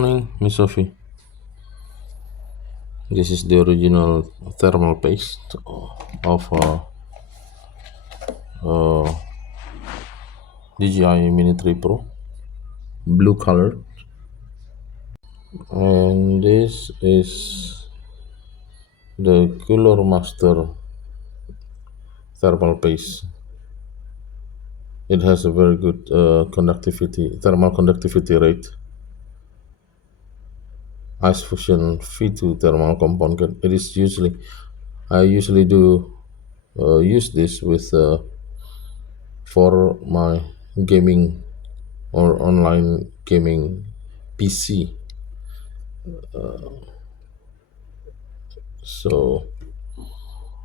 morning, Miss Sophie. This is the original thermal paste of DJI Mini 3 Pro, blue color, and this is the Cooler Master thermal paste. It has a very good thermal conductivity rate. Ice Fusion V2 thermal compound. I usually do use this with for my gaming or online gaming PC. So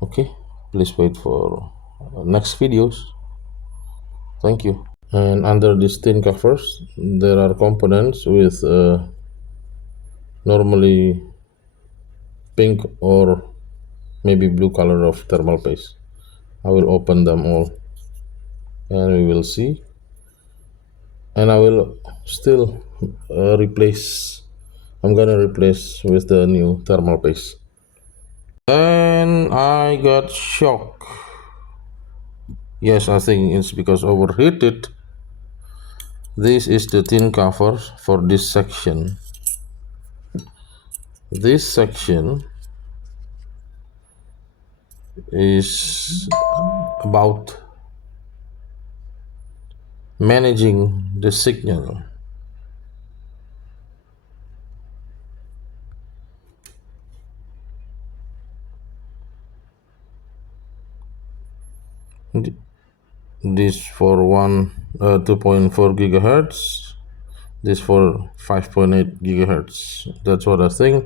okay, please wait for next videos. Thank you. And under these tin covers there are components with normally pink or maybe blue color of thermal paste. I will open them all and we will see, and I will still I'm gonna replace with the new thermal paste. And I got shocked. Yes, I think it's because overheated. This is the tin cover for this section. This section is about managing the signal. This for 2.4 gigahertz, this for 5.8 gigahertz. That's what I think.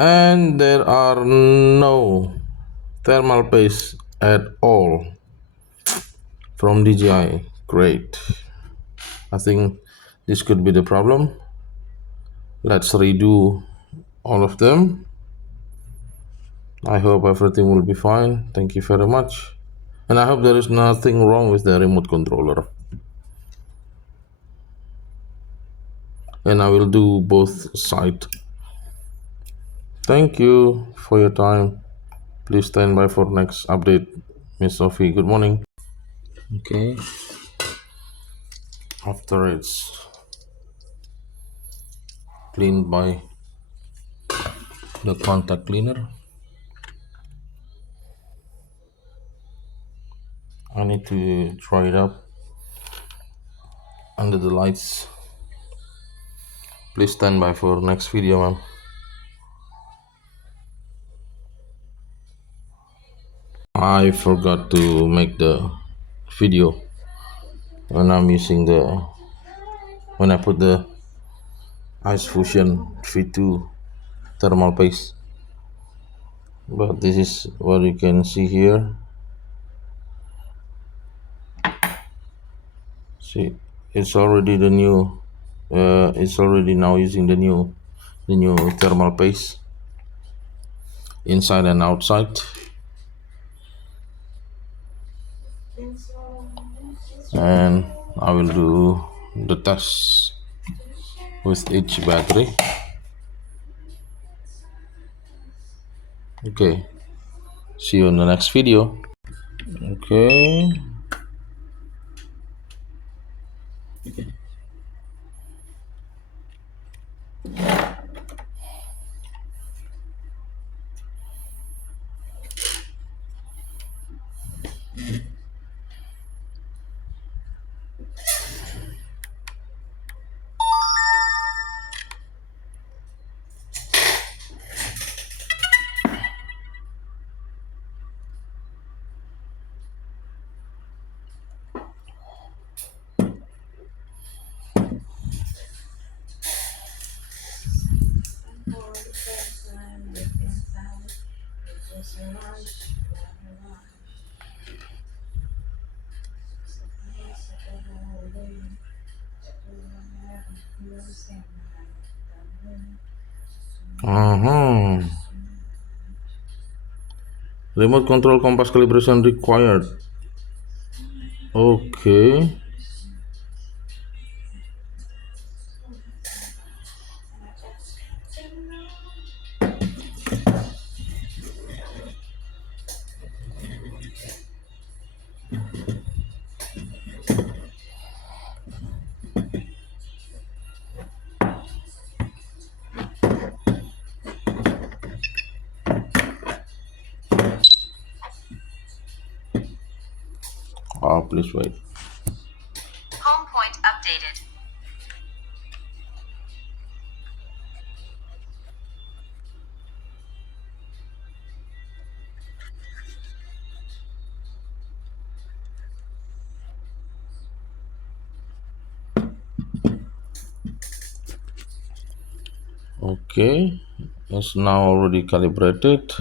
And there are no thermal paste at all from DJI. Great. I think this could be the problem. Let's redo all of them. I hope everything will be fine. Thank you very much. And I hope there is nothing wrong with the remote controller. And I will do both sides. Thank you for your time. Please stand by for next update. Miss Sophie, good morning. Okay. After it's cleaned by the contact cleaner, I need to dry it up under the lights. Please stand by for next video, ma'am. I forgot to make the video when when I put the Ice Fusion V2 thermal paste, but this is what you can see here. See, it's already the new it's already now using the new thermal paste inside and outside. And I will do the test with each battery. Okay, see you in the next video. Okay. Remote control compass calibration required. Okay. Please wait. Home point updated. Okay, it's now already calibrated.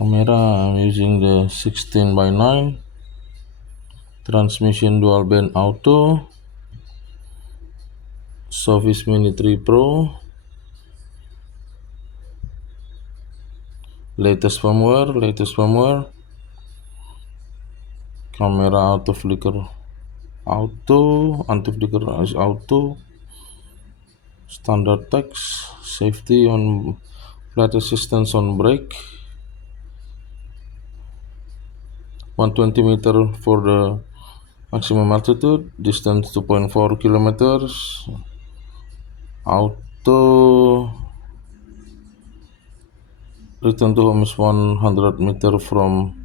Camera, I'm using the 16:9. Transmission dual band auto. Surface Mini 3 Pro. Latest firmware. Camera auto flicker. Anti-flicker is auto. Standard text. Safety on flat assistance on brake. 120 meter for the maximum altitude. Distance 2.4 kilometers. Auto return to home is 100 meter from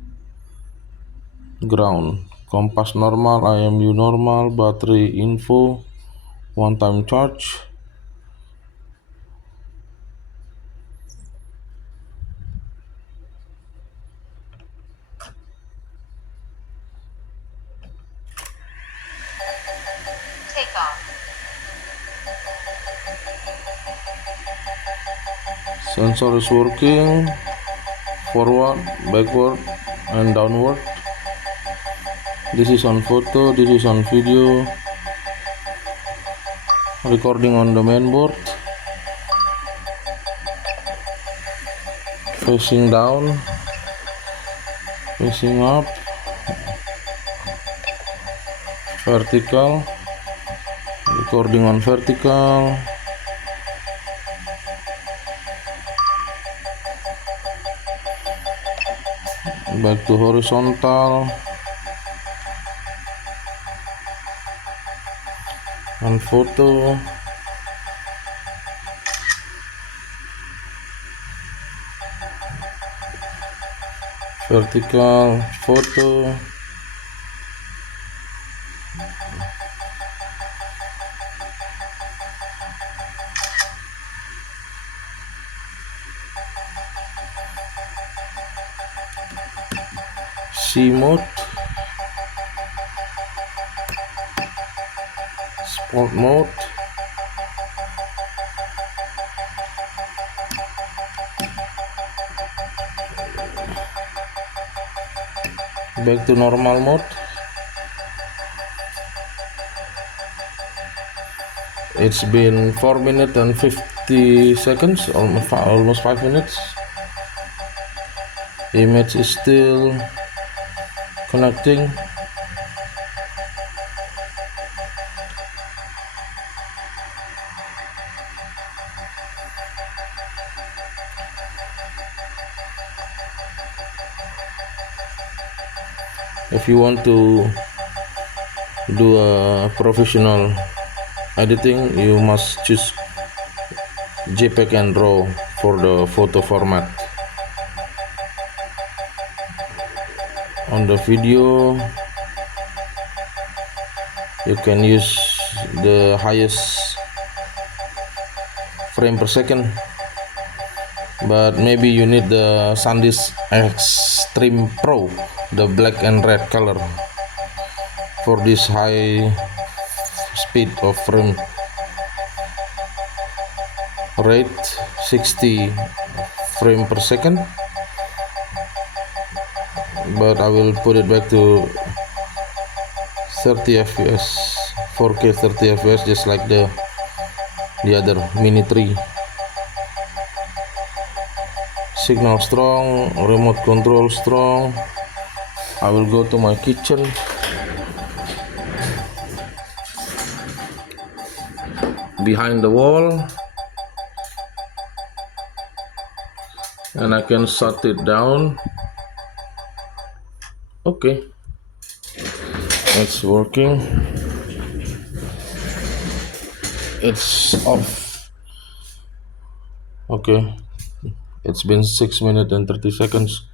ground. Compass normal, IMU normal, battery info, one time charge. Takeoff. Sensor is working, forward, backward, and downward. This is on photo, this is on video. Recording on the main board. Facing down, facing up, vertical. Recording on vertical. Back to horizontal. On photo. Vertical, photo. C mode, sport mode, back to normal mode. It's been 4 minutes and 50 seconds, almost 5 minutes. Image is still connecting. If you want to do a professional editing, you must choose JPEG and RAW for the photo format. On the video, you can use the highest frame per second, but maybe you need the SanDisk Extreme Pro, the black and red color, for this high speed of frame rate, 60 frame per second. But I will put it back to 30 fps, 4K 30 fps, just like the other Mini 3. Signal strong, remote control strong. I will go to my kitchen. Behind the wall, and I can shut it down. Okay, it's working. it's off. Okay, it's been 6 minutes and 30 seconds.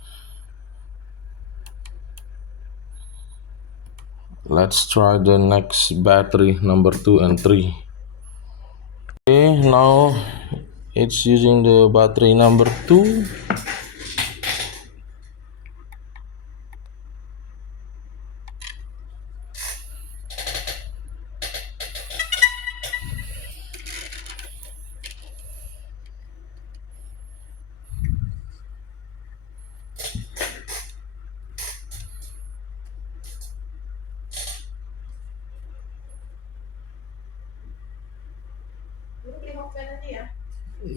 Let's try the next battery number 2 and 3. Okay, now it's using the battery number 2.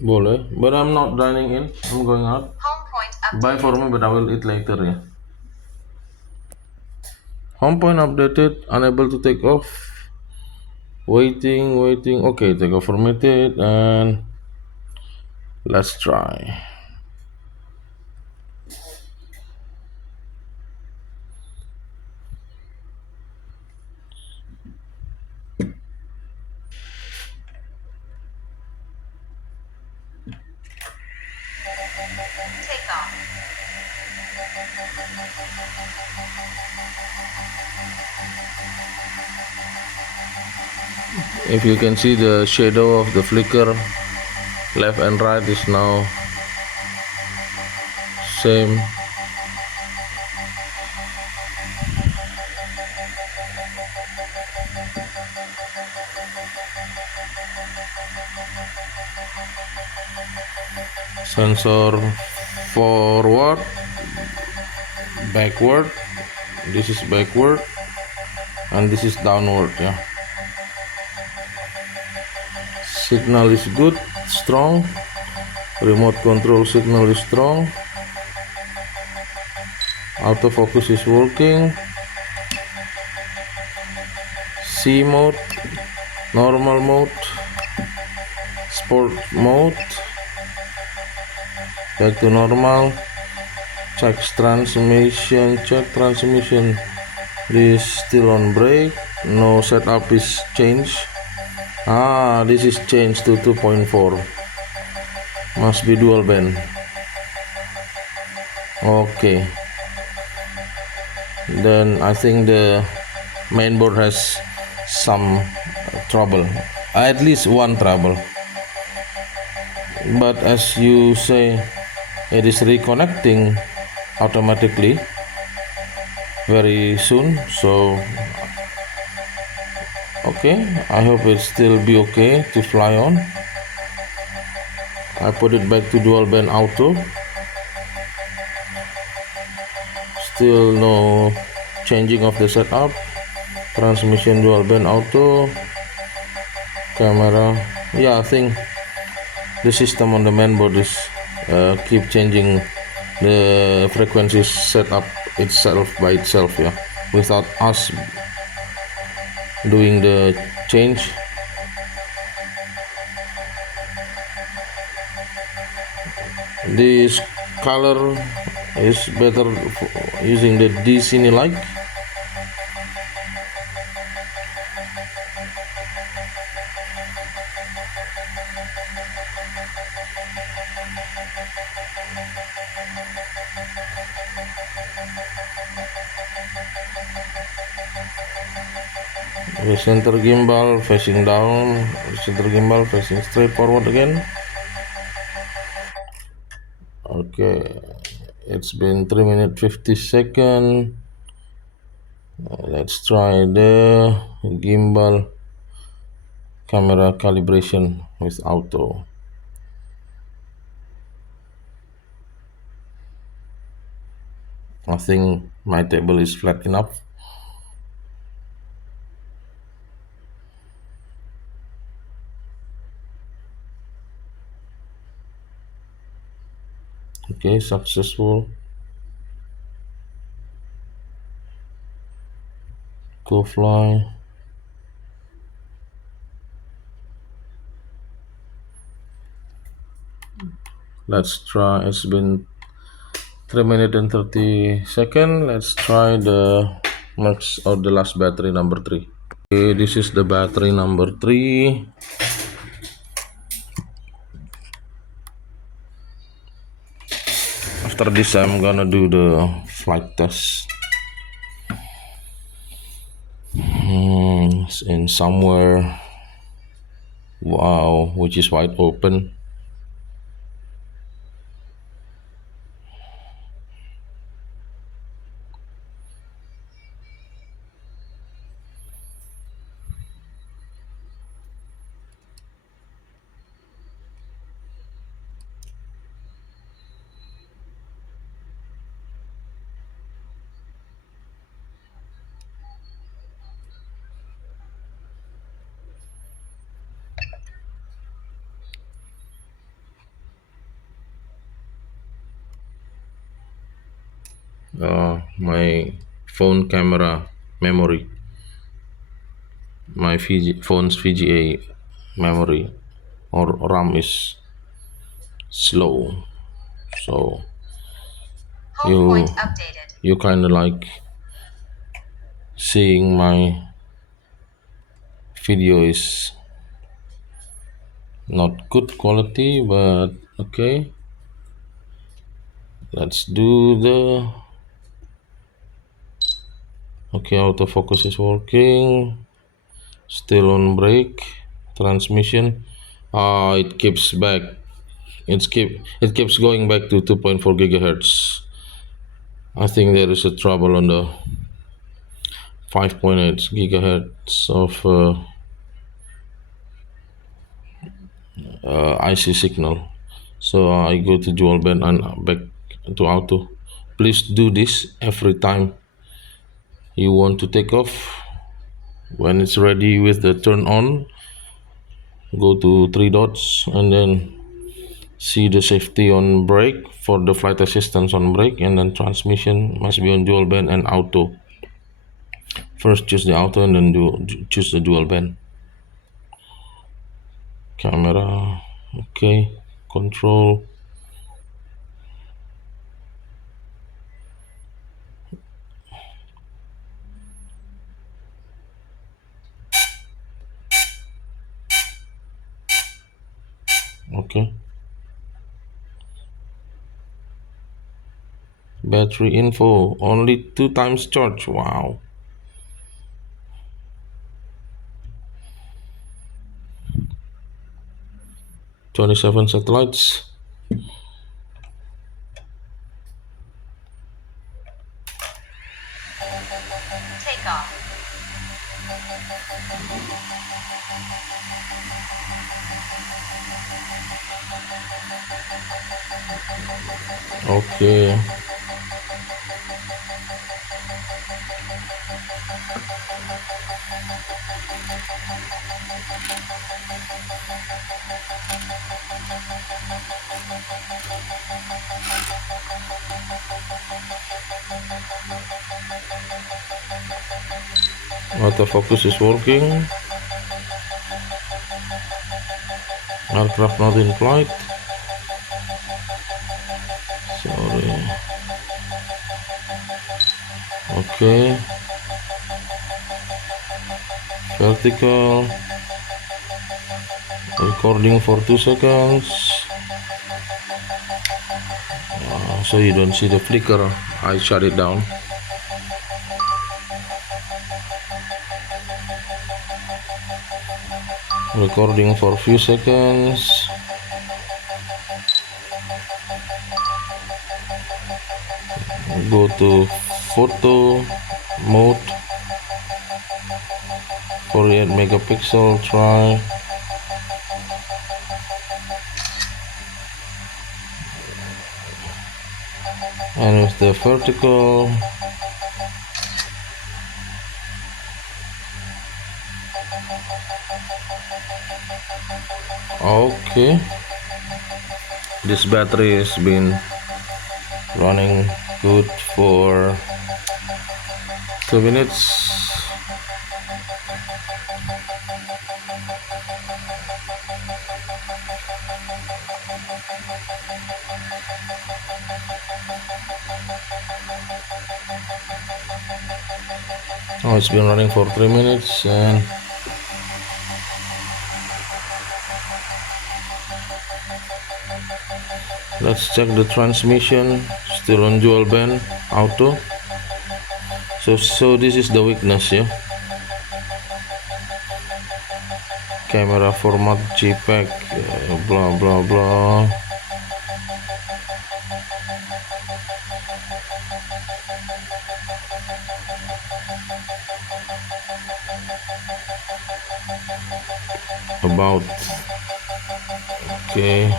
Boleh, but I'm not dining in. I'm going out. Home point Buy for updated. me, but I will eat later. Yeah. Home point updated. Unable to take off. Waiting. Okay, take off permitted, and let's try. Take off. If you can see the shadow of the flicker, left and right is now same. Sensor forward, backward. This is backward, and this is downward. Yeah. Signal is good, strong. Remote control signal is strong. Autofocus is working. C mode, normal mode, sport mode. Back to normal. Check transmission. This is still on brake. No setup is changed. This is changed to 2.4. Must be dual band. Okay. Then I think the mainboard has some trouble. At least one trouble. But as you say, it is reconnecting automatically very soon. So okay, I hope it still be okay to fly on. I put it back to dual band auto. Still no changing of the setup. Transmission dual band auto. Camera, yeah, I think the system on the mainboard is keep changing the frequency setup itself by itself, yeah, without us doing the change. This color is better using the D-Cine light. The center gimbal facing down, center gimbal facing straight forward again. Okay, it's been 3 minutes 50 seconds. Let's try the gimbal camera calibration with auto. I think my table is flat enough. Okay, successful. Go fly. Let's try. It's been 3 minutes and 30 seconds. Let's try the next or the last battery number 3. Okay, this is the battery number 3. after this I'm gonna do the flight test in somewhere, wow, which is wide open. My phone camera memory, my phone's VGA memory or RAM is slow, so Home you point updated. you kind of like seeing my video is not good quality, but okay, let's do the okay. Autofocus is working, still on brake. Transmission, it keeps back, it keeps going back to 2.4 gigahertz. I think there is a trouble on the 5.8 gigahertz of IC signal. So I go to dual band and back to auto. Please do this every time you want to take off. When it's ready with the turn on, go to three dots and then see the safety on brake for the flight assistance on brake, and then transmission must be on dual band and auto. First choose the auto and then choose the dual band. Camera, okay, control, okay. Battery info, only 2 times charge, wow. 27 satellites. Take off. Okay. Autofocus is working. Aircraft not in flight. Sorry. Okay. Vertical. Recording for 2 seconds. So you don't see the flicker. I shut it down. Recording for a few seconds. Go to photo mode, 48 megapixel, try. And with the vertical, okay, this battery has been running good for 2 minutes. Oh, it's been running for 3 minutes, and let's check the transmission. still on dual band auto. So this is the weakness, yeah. Camera format JPEG, blah blah blah. About, okay,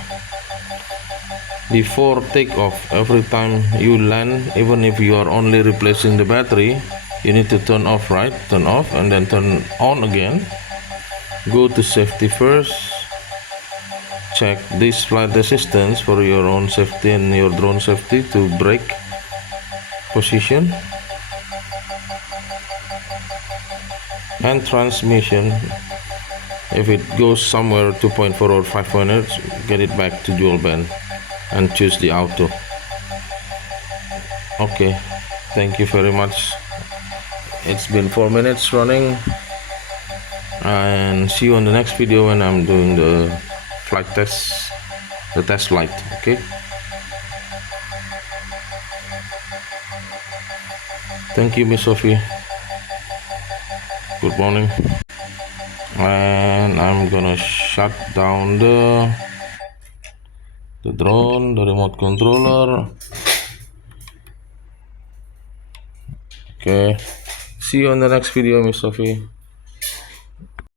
before takeoff, every time you land, even if you are only replacing the battery, you need to turn off, right? Turn off and then turn on again. Go to safety first, check this flight assistance for your own safety and your drone safety to brake position, and transmission. If it goes somewhere 2.4 or 5.8, get it back to dual band and choose the auto. Okay, thank you very much. It's been 4 minutes running, and see you on the next video when I'm doing the flight test, the test flight. Okay, thank you, Miss Sophie. Good morning. And I'm gonna shut down the drone, the remote controller. Okay, see you on the next video, Miss Sophie.